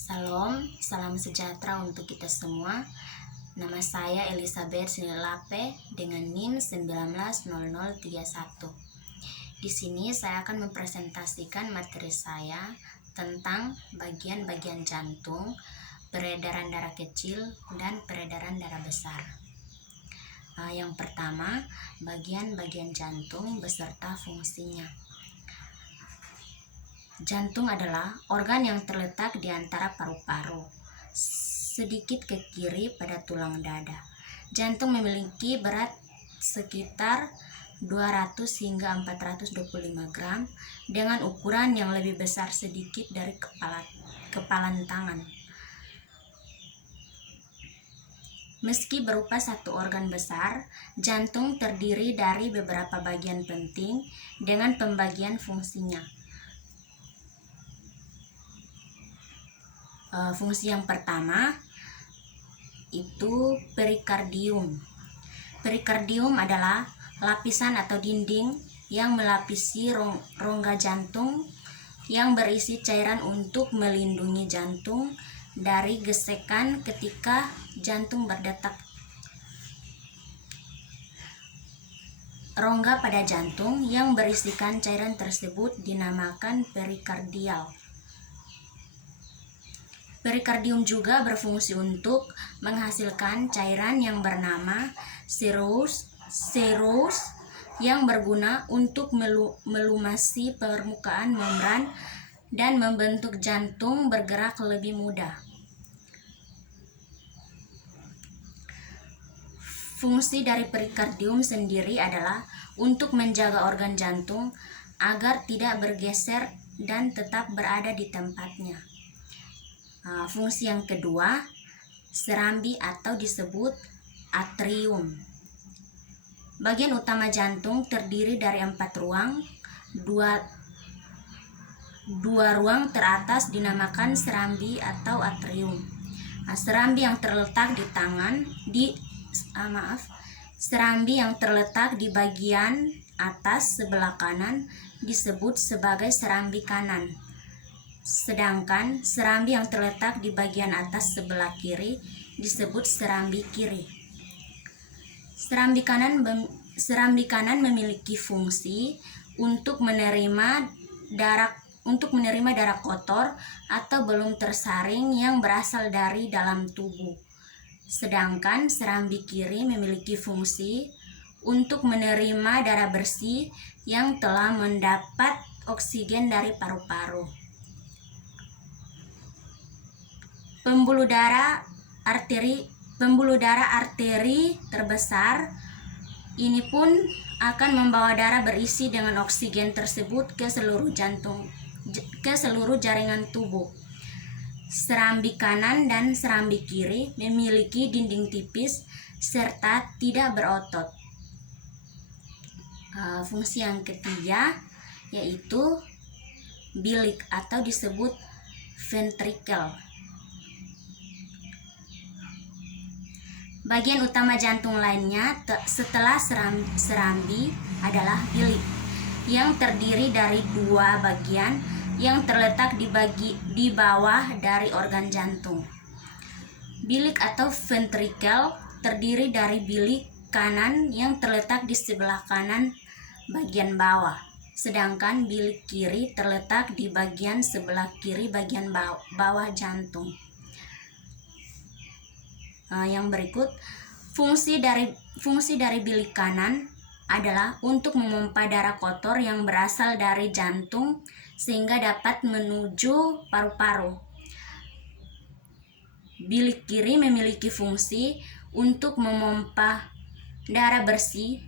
Salam, salam sejahtera untuk kita semua. Nama saya Elizabeth Sinilape dengan NIM 190031. Di sini saya akan mempresentasikan materi saya tentang bagian-bagian jantung, peredaran darah kecil, dan peredaran darah besar. Yang pertama, bagian-bagian jantung beserta fungsinya. Jantung adalah organ yang terletak di antara paru-paru, sedikit ke kiri pada tulang dada. Jantung memiliki berat sekitar 200 hingga 425 gram dengan ukuran yang lebih besar sedikit dari kepalan tangan. Meski berupa satu organ besar, jantung terdiri dari beberapa bagian penting dengan pembagian fungsinya. Fungsi yang pertama itu perikardium. Perikardium adalah lapisan atau dinding yang melapisi rongga jantung yang berisi cairan untuk melindungi jantung dari gesekan ketika jantung berdetak. Rongga pada jantung yang berisikan cairan tersebut dinamakan perikardial. Perikardium juga berfungsi untuk menghasilkan cairan yang bernama serous yang berguna untuk melumasi permukaan membran dan membentuk jantung bergerak lebih mudah. Fungsi dari perikardium sendiri adalah untuk menjaga organ jantung agar tidak bergeser dan tetap berada di tempatnya. Fungsi yang kedua, serambi atau disebut atrium. Bagian utama jantung terdiri dari 4 ruang. Dua ruang teratas dinamakan serambi atau atrium. Serambi yang terletak serambi yang terletak di bagian atas sebelah kanan disebut sebagai serambi kanan. Sedangkan serambi yang terletak di bagian atas sebelah kiri disebut serambi kiri. Serambi kanan memiliki fungsi untuk menerima darah kotor atau belum tersaring yang berasal dari dalam tubuh. Sedangkan serambi kiri memiliki fungsi untuk menerima darah bersih yang telah mendapat oksigen dari paru-paru. Pembuluh darah arteri terbesar ini pun akan membawa darah berisi dengan oksigen tersebut ke seluruh jaringan tubuh. Serambi kanan dan serambi kiri memiliki dinding tipis serta tidak berotot. Fungsi yang ketiga yaitu bilik atau disebut ventrikel. Bagian utama jantung lainnya setelah serambi adalah bilik yang terdiri dari 2 bagian yang terletak di bawah dari organ jantung. Bilik atau ventrikel terdiri dari bilik kanan yang terletak di sebelah kanan bagian bawah, sedangkan bilik kiri terletak di bagian sebelah kiri bagian bawah jantung. Yang berikut, fungsi dari bilik kanan adalah untuk memompa darah kotor yang berasal dari jantung sehingga dapat menuju paru-paru. Bilik kiri memiliki fungsi untuk memompa darah bersih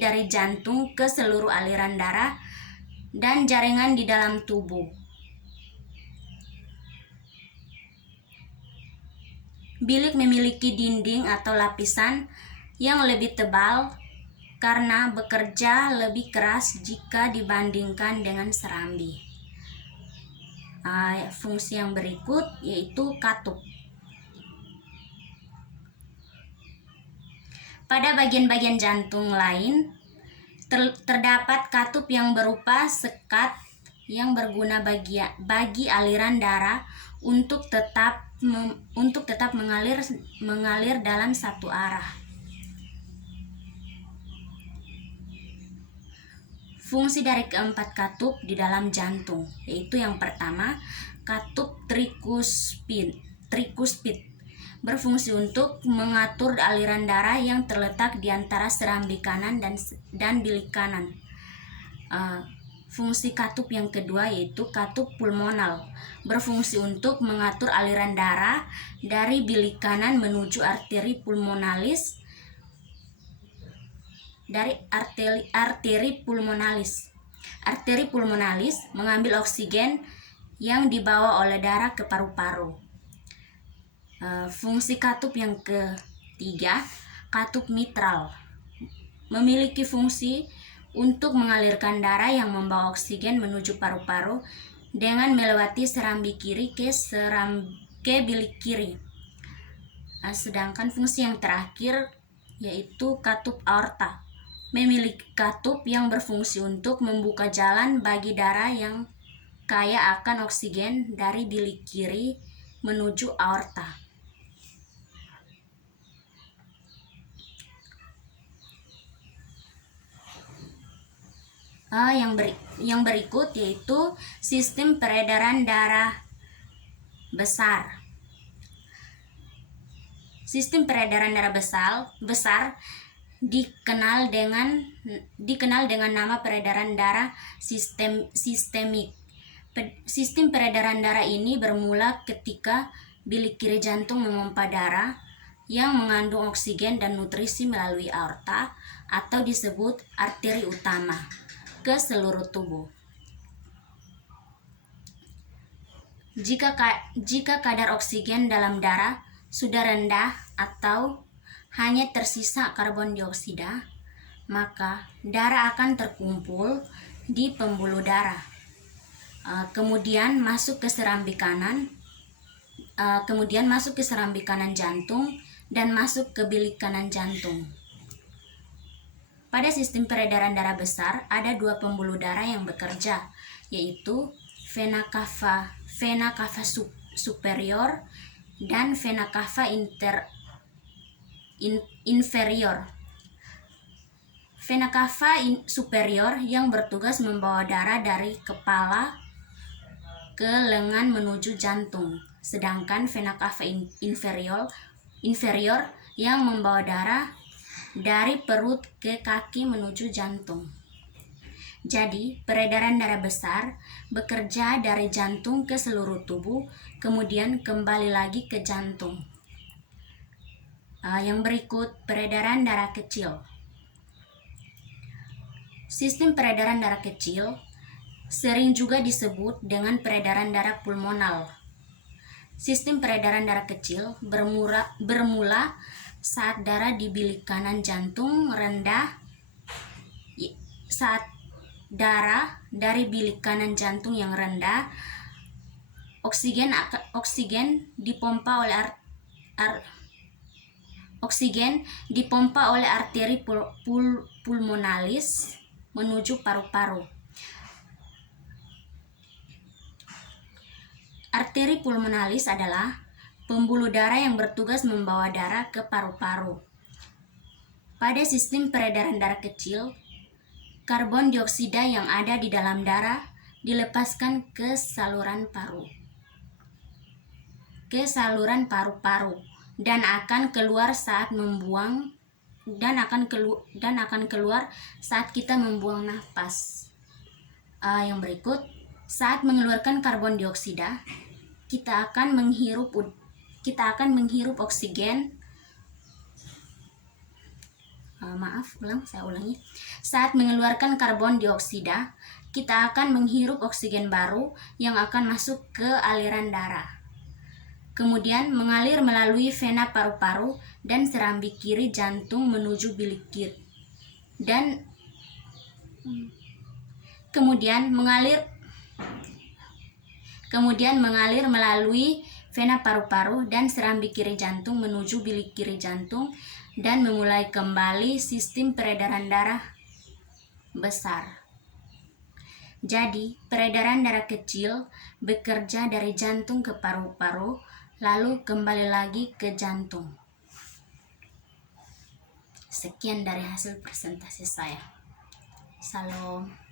dari jantung ke seluruh aliran darah dan jaringan di dalam tubuh. Bilik memiliki dinding atau lapisan yang lebih tebal karena bekerja lebih keras jika dibandingkan dengan serambi. Fungsi yang berikut yaitu katup. Pada bagian-bagian jantung lain terdapat katup yang berupa sekat yang berguna bagi aliran darah untuk tetap mengalir dalam satu arah. Fungsi dari keempat katup di dalam jantung, yaitu yang pertama, katup trikuspid berfungsi untuk mengatur aliran darah yang terletak di antara serambi kanan dan bilik kanan. Fungsi katup yang kedua yaitu katup pulmonal, berfungsi untuk mengatur aliran darah dari bilik kanan menuju arteri pulmonalis Arteri pulmonalis mengambil oksigen yang dibawa oleh darah ke paru-paru. Fungsi katup yang ketiga, katup mitral, memiliki fungsi untuk mengalirkan darah yang membawa oksigen menuju paru-paru dengan melewati serambi kiri ke bilik kiri. Sedangkan fungsi yang terakhir yaitu katup aorta, memiliki katup yang berfungsi untuk membuka jalan bagi darah yang kaya akan oksigen dari bilik kiri menuju aorta. Yang berikut yaitu sistem peredaran darah besar. Sistem peredaran darah besar dikenal dengan nama peredaran darah sistemik. Sistem peredaran darah ini bermula ketika bilik kiri jantung memompa darah yang mengandung oksigen dan nutrisi melalui aorta atau disebut arteri utama ke seluruh tubuh. Jika kadar oksigen dalam darah sudah rendah atau hanya tersisa karbon dioksida, maka darah akan terkumpul di pembuluh darah, kemudian masuk ke serambi kanan jantung dan masuk ke bilik kanan jantung. Pada sistem peredaran darah besar ada dua pembuluh darah yang bekerja, yaitu vena cava superior dan vena cava inferior. Vena cava superior yang bertugas membawa darah dari kepala ke lengan menuju jantung, sedangkan vena cava inferior yang membawa darah dari perut ke kaki menuju jantung. Jadi, peredaran darah besar bekerja dari jantung ke seluruh tubuh, kemudian kembali lagi ke jantung. Yang berikut, peredaran darah kecil. Sistem peredaran darah kecil sering juga disebut dengan peredaran darah pulmonal. Sistem peredaran darah kecil bermula saat darah di bilik kanan jantung rendah. Saat darah dari bilik kanan jantung yang rendah, oksigen dipompa oleh arteri pulmonalis menuju paru-paru. Arteri pulmonalis adalah pembuluh darah yang bertugas membawa darah ke paru-paru. Pada sistem peredaran darah kecil, karbon dioksida yang ada di dalam darah dilepaskan ke saluran paru-paru dan akan keluar saat kita membuang nafas. Yang berikut, saat mengeluarkan karbon dioksida, kita akan menghirup oksigen. Saya ulangi. Saat mengeluarkan karbon dioksida, kita akan menghirup oksigen baru yang akan masuk ke aliran darah. Kemudian mengalir melalui vena paru-paru dan serambi kiri jantung menuju bilik kiri. Kemudian mengalir melalui vena paru-paru dan serambi kiri jantung menuju bilik kiri jantung dan memulai kembali sistem peredaran darah besar. Jadi, peredaran darah kecil bekerja dari jantung ke paru-paru, lalu kembali lagi ke jantung. Sekian dari hasil presentasi saya. Salam.